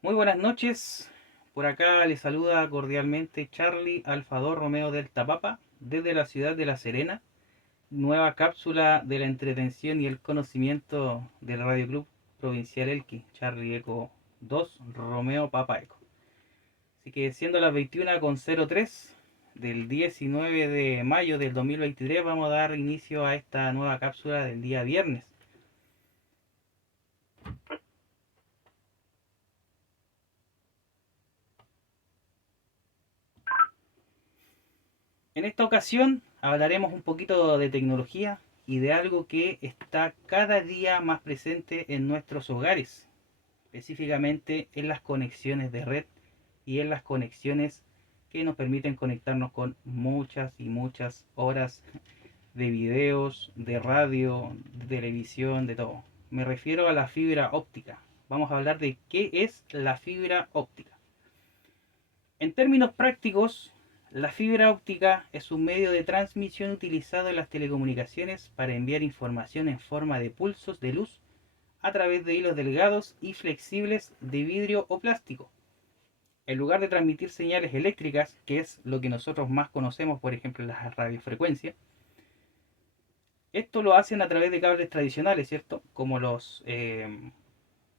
Muy buenas noches. Por acá les saluda cordialmente Charlie Alfador Romeo Delta Papa desde la ciudad de La Serena. Nueva cápsula de la entretención y el conocimiento del Radio Club Provincial Elqui. Charlie Eco 2 Romeo Papa Eco. Así que siendo las 21:03 del 19 de mayo del 2023 vamos a dar inicio a esta nueva cápsula del día viernes. En esta ocasión hablaremos un poquito de tecnología y de algo que está cada día más presente en nuestros hogares, específicamente en las conexiones de red y en las conexiones que nos permiten conectarnos con muchas y muchas horas de videos, de radio, de televisión, de todo. Me refiero a la fibra óptica. Vamos a hablar de qué es la fibra óptica. En términos prácticos, la fibra óptica es un medio de transmisión utilizado en las telecomunicaciones para enviar información en forma de pulsos de luz a través de hilos delgados y flexibles de vidrio o plástico. En lugar de transmitir señales eléctricas, que es lo que nosotros más conocemos, por ejemplo, en las radiofrecuencias, esto lo hacen a través de cables tradicionales, ¿cierto? Como los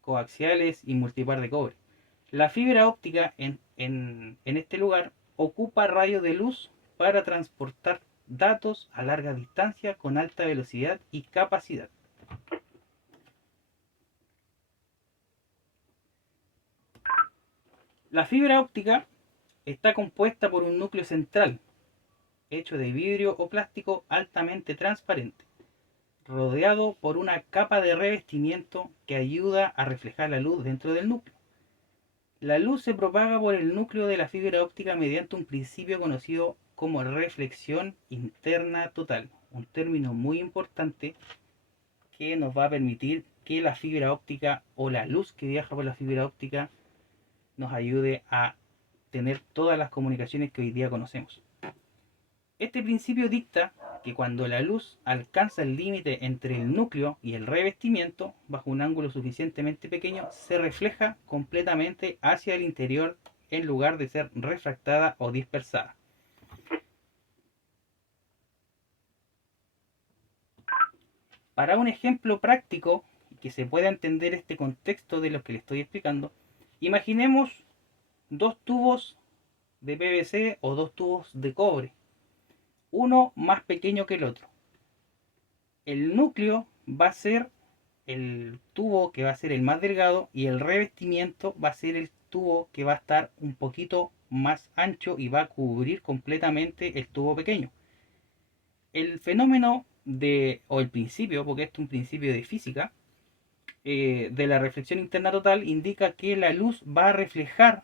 coaxiales y multipar de cobre. La fibra óptica en este lugar ocupa rayos de luz para transportar datos a larga distancia con alta velocidad y capacidad. La fibra óptica está compuesta por un núcleo central hecho de vidrio o plástico altamente transparente, rodeado por una capa de revestimiento que ayuda a reflejar la luz dentro del núcleo. La luz se propaga por el núcleo de la fibra óptica mediante un principio conocido como reflexión interna total, un término muy importante que nos va a permitir que la fibra óptica o la luz que viaja por la fibra óptica nos ayude a tener todas las comunicaciones que hoy día conocemos. Este principio dicta que cuando la luz alcanza el límite entre el núcleo y el revestimiento, bajo un ángulo suficientemente pequeño, se refleja completamente hacia el interior en lugar de ser refractada o dispersada. Para un ejemplo práctico que se pueda entender este contexto de lo que le estoy explicando, imaginemos dos tubos de PVC o dos tubos de cobre, uno más pequeño que el otro. El núcleo va a ser el tubo que va a ser el más delgado y el revestimiento va a ser el tubo que va a estar un poquito más ancho y va a cubrir completamente el tubo pequeño. El fenómeno o el principio, porque esto es un principio de física, de la reflexión interna total indica que la luz va a reflejar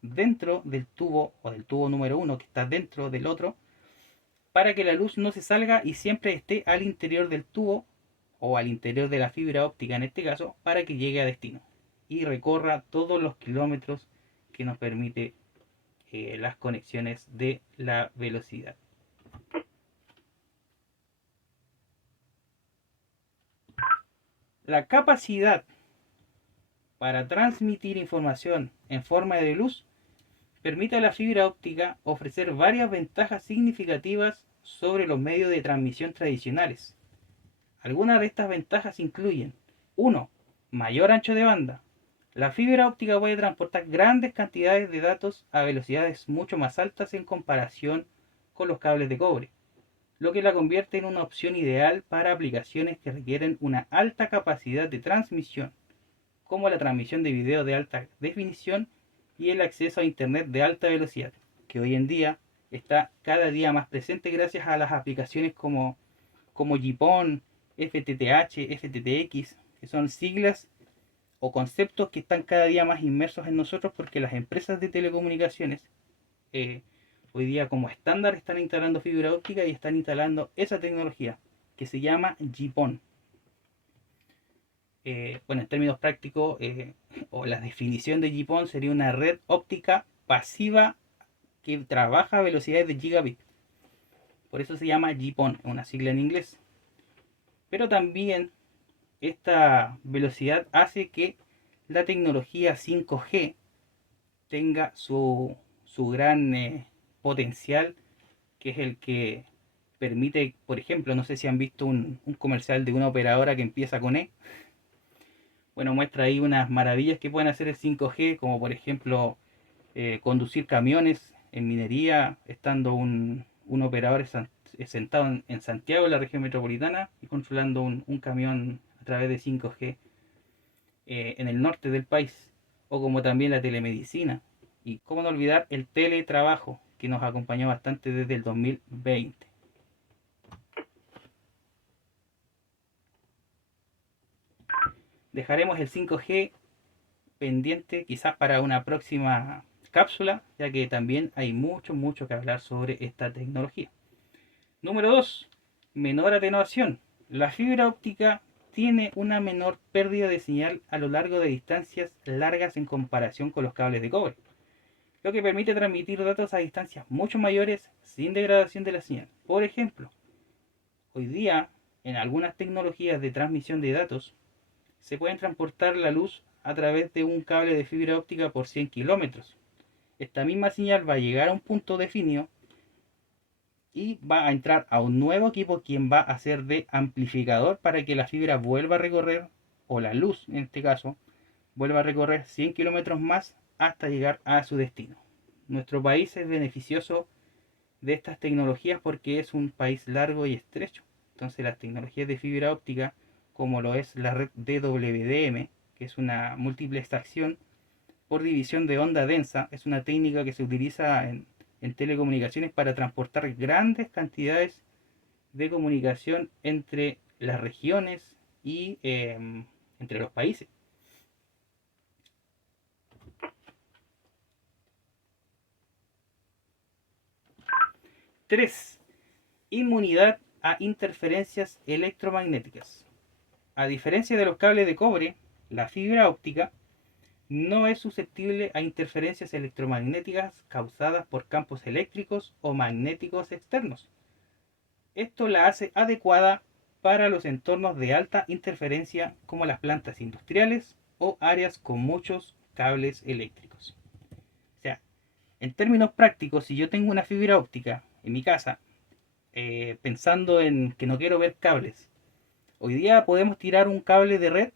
dentro del tubo o del tubo número uno que está dentro del otro para que la luz no se salga y siempre esté al interior del tubo o al interior de la fibra óptica en este caso para que llegue a destino y recorra todos los kilómetros que nos permite las conexiones de la velocidad. La capacidad para transmitir información en forma de luz permite a la fibra óptica ofrecer varias ventajas significativas sobre los medios de transmisión tradicionales. Algunas de estas ventajas incluyen: 1. Mayor ancho de banda. La fibra óptica puede transportar grandes cantidades de datos a velocidades mucho más altas en comparación con los cables de cobre, lo que la convierte en una opción ideal para aplicaciones que requieren una alta capacidad de transmisión, como la transmisión de video de alta definición y el acceso a Internet de alta velocidad, que hoy en día está cada día más presente gracias a las aplicaciones como GPON, FTTH, FTTX, que son siglas o conceptos que están cada día más inmersos en nosotros porque las empresas de telecomunicaciones eh, hoy día como estándar están instalando fibra óptica y están instalando esa tecnología que se llama GPON. Bueno, en términos prácticos, o la definición de GPON sería una red óptica pasiva que trabaja a velocidades de gigabit. Por eso se llama GPON, una sigla en inglés. Pero también esta velocidad hace que la tecnología 5G tenga su gran potencial, que es el que permite, por ejemplo, no sé si han visto un comercial de una operadora que empieza con E. Bueno, muestra ahí unas maravillas que pueden hacer el 5G, como por ejemplo conducir camiones en minería, estando un operador sentado en Santiago, en la región metropolitana, y controlando un camión a través de 5G en el norte del país, o como también la telemedicina. Y cómo no olvidar el teletrabajo, que nos acompañó bastante desde el 2020. Dejaremos el 5G pendiente quizás para una próxima cápsula, ya que también hay mucho que hablar sobre esta tecnología. Número 2. Menor atenuación. La fibra óptica tiene una menor pérdida de señal a lo largo de distancias largas en comparación con los cables de cobre, lo que permite transmitir datos a distancias mucho mayores sin degradación de la señal. Por ejemplo, hoy día en algunas tecnologías de transmisión de datos se pueden transportar la luz a través de un cable de fibra óptica por 100 kilómetros. Esta misma señal va a llegar a un punto definido y va a entrar a un nuevo equipo quien va a ser de amplificador para que la fibra vuelva a recorrer, o la luz en este caso, vuelva a recorrer 100 kilómetros más hasta llegar a su destino. Nuestro país es beneficioso de estas tecnologías porque es un país largo y estrecho. Entonces las tecnologías de fibra óptica, como lo es la red DWDM, que es una múltiple extracción por división de onda densa, es una técnica que se utiliza en telecomunicaciones para transportar grandes cantidades de comunicación entre las regiones y entre los países. 3. Inmunidad a interferencias electromagnéticas. A diferencia de los cables de cobre, la fibra óptica no es susceptible a interferencias electromagnéticas causadas por campos eléctricos o magnéticos externos. Esto la hace adecuada para los entornos de alta interferencia como las plantas industriales o áreas con muchos cables eléctricos. O sea, en términos prácticos, si yo tengo una fibra óptica en mi casa, pensando en que no quiero ver cables, hoy día podemos tirar un cable de red,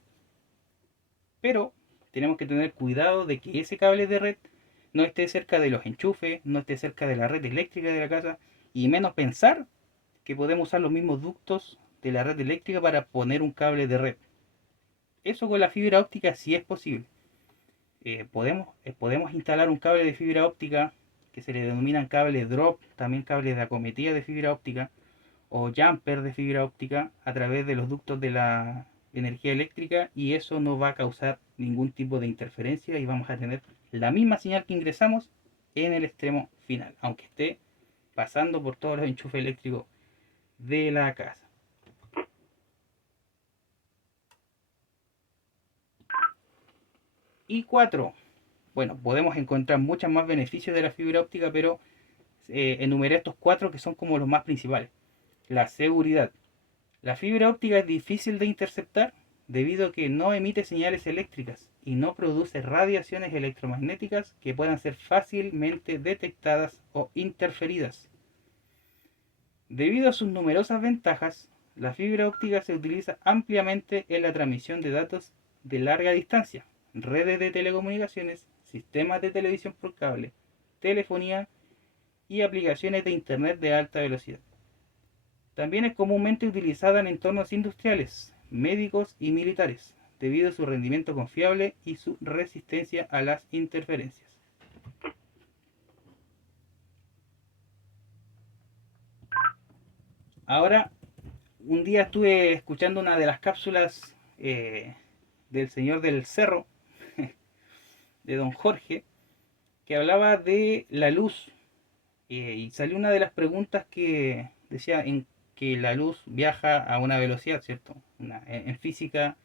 pero tenemos que tener cuidado de que ese cable de red no esté cerca de los enchufes, no esté cerca de la red eléctrica de la casa, y menos pensar que podemos usar los mismos ductos de la red eléctrica para poner un cable de red. Eso con la fibra óptica sí es posible. Podemos instalar un cable de fibra óptica que se le denominan cable drop, también cable de acometida de fibra óptica o jumper de fibra óptica a través de los ductos de la energía eléctrica, y eso no va a causar ningún tipo de interferencia y vamos a tener la misma señal que ingresamos en el extremo final, aunque esté pasando por todos los enchufes eléctricos de la casa. Y 4. Bueno, podemos encontrar muchos más beneficios de la fibra óptica, pero enumeré estos 4 que son como los más principales. La seguridad. La fibra óptica es difícil de interceptar debido a que no emite señales eléctricas y no produce radiaciones electromagnéticas que puedan ser fácilmente detectadas o interferidas. Debido a sus numerosas ventajas, la fibra óptica se utiliza ampliamente en la transmisión de datos de larga distancia, redes de telecomunicaciones, sistemas de televisión por cable, telefonía y aplicaciones de Internet de alta velocidad. También es comúnmente utilizada en entornos industriales, médicos y militares, debido a su rendimiento confiable y su resistencia a las interferencias. Ahora, un día estuve escuchando una de las cápsulas del Señor del Cerro, de Don Jorge, que hablaba de la luz. Y salió una de las preguntas que decía en que la luz viaja a una velocidad, ¿cierto? En física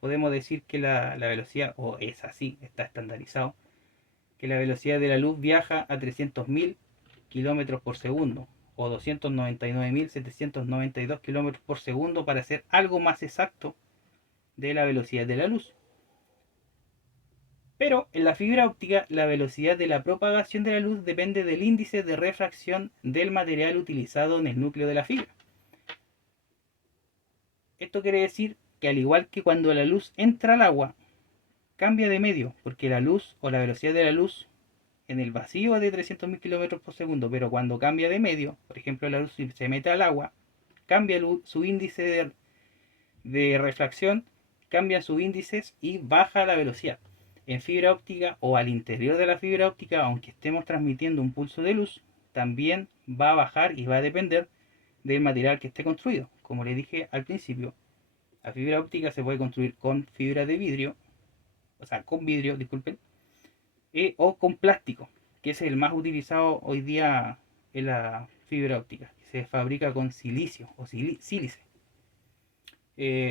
podemos decir que la velocidad, o es así, está estandarizado, que la velocidad de la luz viaja a 300.000 kilómetros por segundo, o 299.792 kilómetros por segundo, para ser algo más exacto de la velocidad de la luz. Pero en la fibra óptica, la velocidad de la propagación de la luz depende del índice de refracción del material utilizado en el núcleo de la fibra. Esto quiere decir que al igual que cuando la luz entra al agua, cambia de medio, porque la luz o la velocidad de la luz en el vacío es de 300.000 kilómetros por segundo, pero cuando cambia de medio, por ejemplo la luz se mete al agua, cambia su índice de refracción, cambia sus índices y baja la velocidad. En fibra óptica o al interior de la fibra óptica, aunque estemos transmitiendo un pulso de luz, también va a bajar y va a depender del material que esté construido. Como les dije al principio, la fibra óptica se puede construir con fibra de vidrio, o sea, con vidrio, disculpen, o con plástico, que es el más utilizado hoy día en la fibra óptica, que se fabrica con silicio o sílice.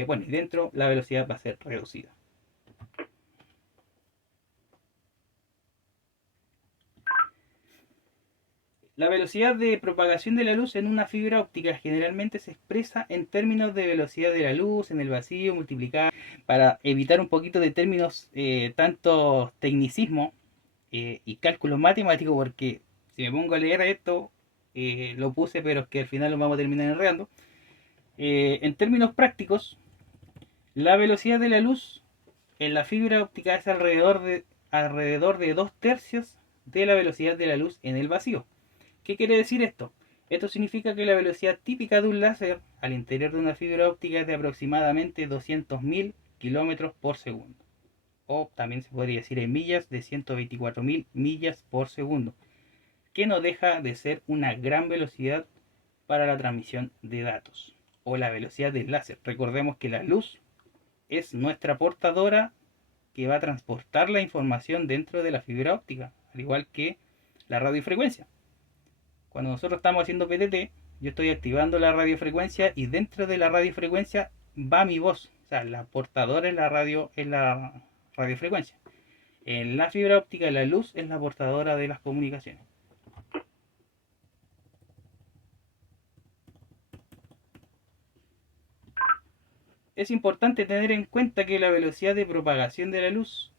Bueno, y dentro la velocidad va a ser reducida. La velocidad de propagación de la luz en una fibra óptica generalmente se expresa en términos de velocidad de la luz en el vacío multiplicada, para evitar un poquito de términos tanto tecnicismo y cálculos matemáticos, porque si me pongo a leer esto, lo puse, pero es que al final lo vamos a terminar enredando. En términos prácticos, la velocidad de la luz en la fibra óptica es alrededor de 2/3 de la velocidad de la luz en el vacío. ¿Qué quiere decir esto? Esto significa que la velocidad típica de un láser al interior de una fibra óptica es de aproximadamente 200.000 kilómetros por segundo. O también se podría decir en millas, de 124.000 millas por segundo, que no deja de ser una gran velocidad para la transmisión de datos. O la velocidad del láser. Recordemos que la luz es nuestra portadora que va a transportar la información dentro de la fibra óptica, al igual que la radiofrecuencia. Cuando nosotros estamos haciendo PTT, yo estoy activando la radiofrecuencia y dentro de la radiofrecuencia va mi voz. O sea, la portadora es la radiofrecuencia. En la fibra óptica la luz es la portadora de las comunicaciones. Es importante tener en cuenta que la velocidad de propagación de la luz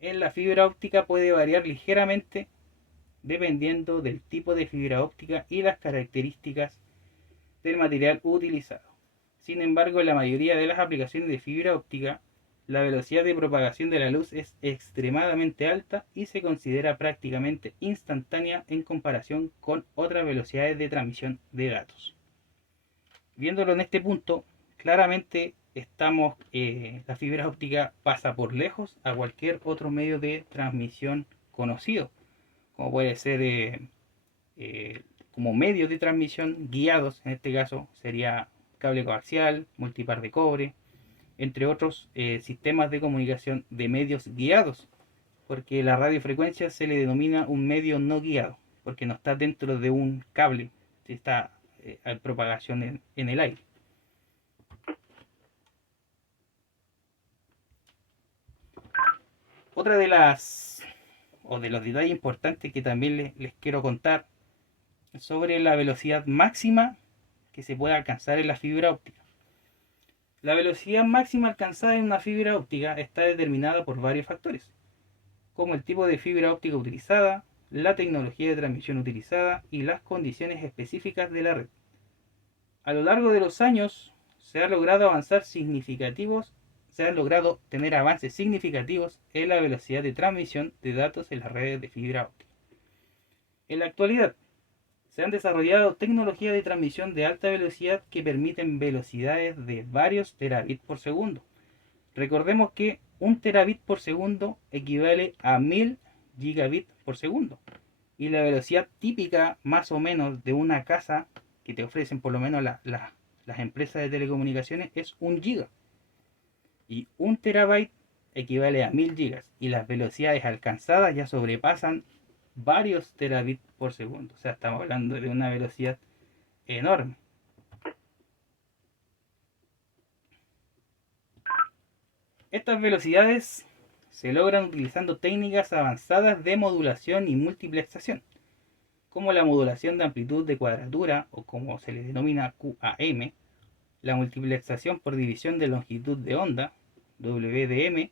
en la fibra óptica puede variar ligeramente dependiendo del tipo de fibra óptica y las características del material utilizado. Sin embargo, en la mayoría de las aplicaciones de fibra óptica, la velocidad de propagación de la luz es extremadamente alta y se considera prácticamente instantánea en comparación con otras velocidades de transmisión de datos. Viéndolo en este punto, claramente la fibra óptica pasa por lejos a cualquier otro medio de transmisión conocido, como puede ser como medios de transmisión guiados. En este caso sería cable coaxial, multipar de cobre, entre otros sistemas de comunicación de medios guiados, porque la radiofrecuencia se le denomina un medio no guiado, porque no está dentro de un cable, está a propagación en el aire. Otra de los detalles importantes que también les quiero contar sobre la velocidad máxima que se puede alcanzar en la fibra óptica. La velocidad máxima alcanzada en una fibra óptica está determinada por varios factores, como el tipo de fibra óptica utilizada, la tecnología de transmisión utilizada y las condiciones específicas de la red. A lo largo de los años se han logrado tener avances significativos en la velocidad de transmisión de datos en las redes de fibra óptica. En la actualidad, se han desarrollado tecnologías de transmisión de alta velocidad que permiten velocidades de varios terabits por segundo. Recordemos que un terabit por segundo equivale a 1000 gigabits por segundo. Y la velocidad típica más o menos de una casa que te ofrecen por lo menos las empresas de telecomunicaciones es 1 giga. Y 1 terabyte equivale a 1000 gigas. Y las velocidades alcanzadas ya sobrepasan varios terabits por segundo. O sea, estamos hablando de una velocidad enorme. Estas velocidades se logran utilizando técnicas avanzadas de modulación y multiplexación, como la modulación de amplitud de cuadratura, o como se le denomina QAM, la multiplexación por división de longitud de onda, WDM,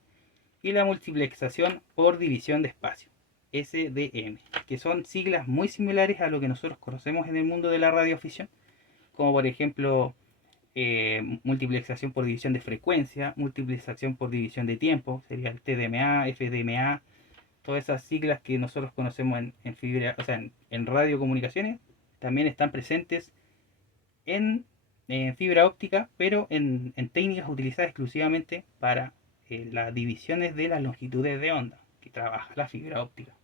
y la multiplexación por división de espacio, SDM, que son siglas muy similares a lo que nosotros conocemos en el mundo de la radioafición, como por ejemplo multiplexación por división de frecuencia, multiplexación por división de tiempo, sería el TDMA, FDMA, todas esas siglas que nosotros conocemos en fibra, o sea, en radiocomunicaciones, también están presentes en, fibra óptica, pero en técnicas utilizadas exclusivamente para las divisiones de las longitudes de onda que trabaja la fibra óptica.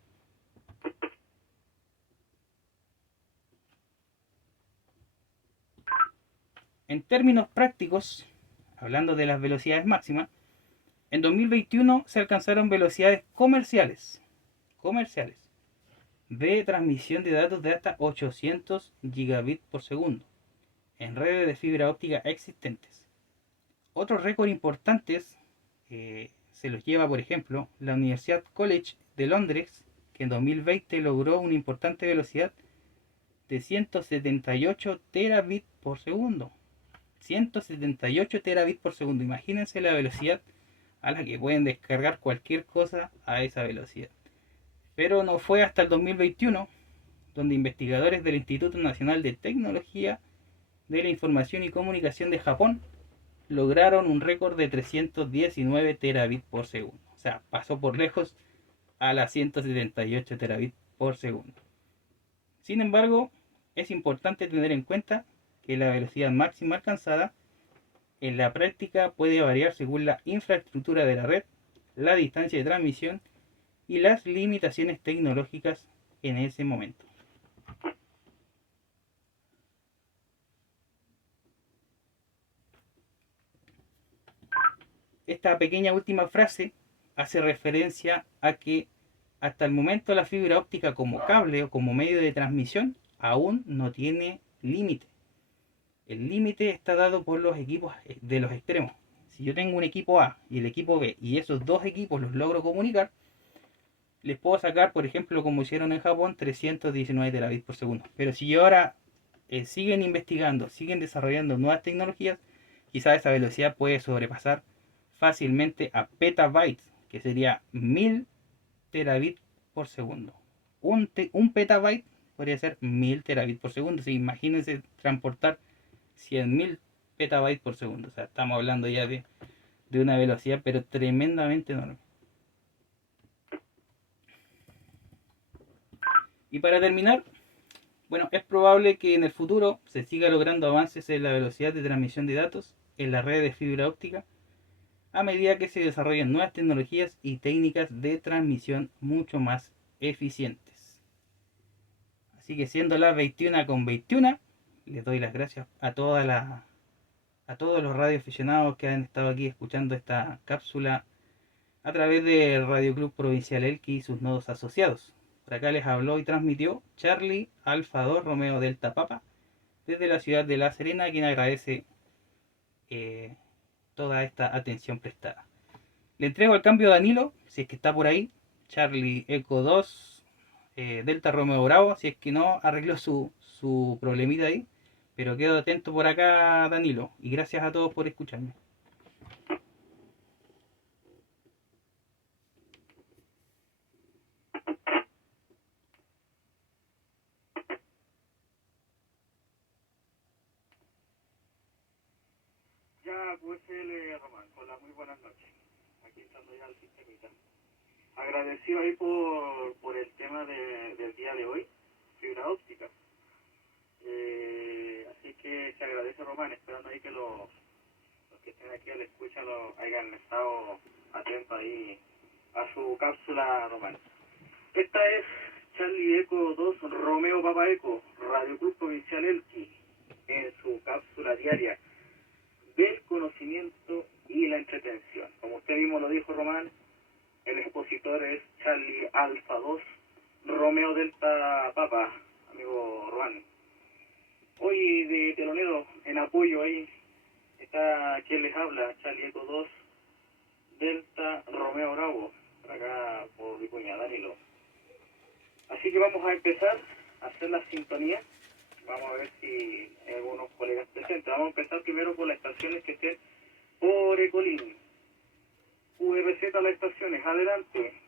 En términos prácticos, hablando de las velocidades máximas, en 2021 se alcanzaron velocidades comerciales de transmisión de datos de hasta 800 gigabits por segundo en redes de fibra óptica existentes. Otros récords importantes se los lleva, por ejemplo, la Universidad College de Londres, que en 2020 logró una importante velocidad de 178 terabits por segundo. 178 terabits por segundo. Imagínense la velocidad a la que pueden descargar cualquier cosa a esa velocidad. Pero no fue hasta el 2021 donde investigadores del Instituto Nacional de Tecnología de la Información y Comunicación de Japón lograron un récord de 319 terabits por segundo. O sea, pasó por lejos a las 178 terabits por segundo. Sin embargo, es importante tener en cuenta que la velocidad máxima alcanzada en la práctica puede variar según la infraestructura de la red, la distancia de transmisión y las limitaciones tecnológicas en ese momento. Esta pequeña última frase hace referencia a que hasta el momento la fibra óptica como cable o como medio de transmisión aún no tiene límite. El límite está dado por los equipos de los extremos. Si yo tengo un equipo A y el equipo B y esos dos equipos los logro comunicar, les puedo sacar, por ejemplo, como hicieron en Japón, 319 terabits por segundo. Pero si ahora siguen investigando, siguen desarrollando nuevas tecnologías, quizás esa velocidad puede sobrepasar fácilmente a petabytes, que sería 1000 terabits por segundo. Un petabyte podría ser 1000 terabits por segundo. Si imagínense transportar 100.000 petabytes por segundo. O sea, estamos hablando ya de una velocidad pero tremendamente enorme. Y para terminar, bueno, es probable que en el futuro se siga logrando avances en la velocidad de transmisión de datos en la red de fibra óptica a medida que se desarrollen nuevas tecnologías y técnicas de transmisión mucho más eficientes. Así que siendo las 21:21, les doy las gracias a todos los radioaficionados que han estado aquí escuchando esta cápsula a través de Radio Club Provincial Elqui y sus nodos asociados. Por acá les habló y transmitió Charlie Alfa 2 Romeo Delta Papa desde la ciudad de La Serena, quien agradece toda esta atención prestada. Le entrego el cambio a Danilo, si es que está por ahí. Charlie Eco 2 Delta Romeo Bravo, si es que no arregló su problemita ahí. Pero quedo atento por acá, Danilo. Y gracias a todos por escucharme. Ya, pues Román, hola, muy buenas noches. Aquí estando ya el sistemita. Agradecido ahí por el tema del día de hoy, fibra óptica. Así que se agradece, Román, esperando ahí que los que estén aquí a la escucha hayan estado atentos ahí a su cápsula, Román. Esta es Charlie Eco 2 Romeo Papa Eco, Radio Club Provincial Elqui, en su cápsula diaria del conocimiento y la entretención. Como usted mismo lo dijo, Román, el expositor es Charlie Alfa 2 Romeo Delta Papa, amigo Román. Hoy de telonero, en apoyo ahí, está quien les habla, Charlie Eco 2 Delta Romeo Bravo, por acá por Vicuña, Danilo. Así que vamos a empezar a hacer la sintonía. Vamos a ver si hay algunos colegas presentes. Vamos a empezar primero por las estaciones que estén por Ecolín. VRZ a las estaciones, adelante.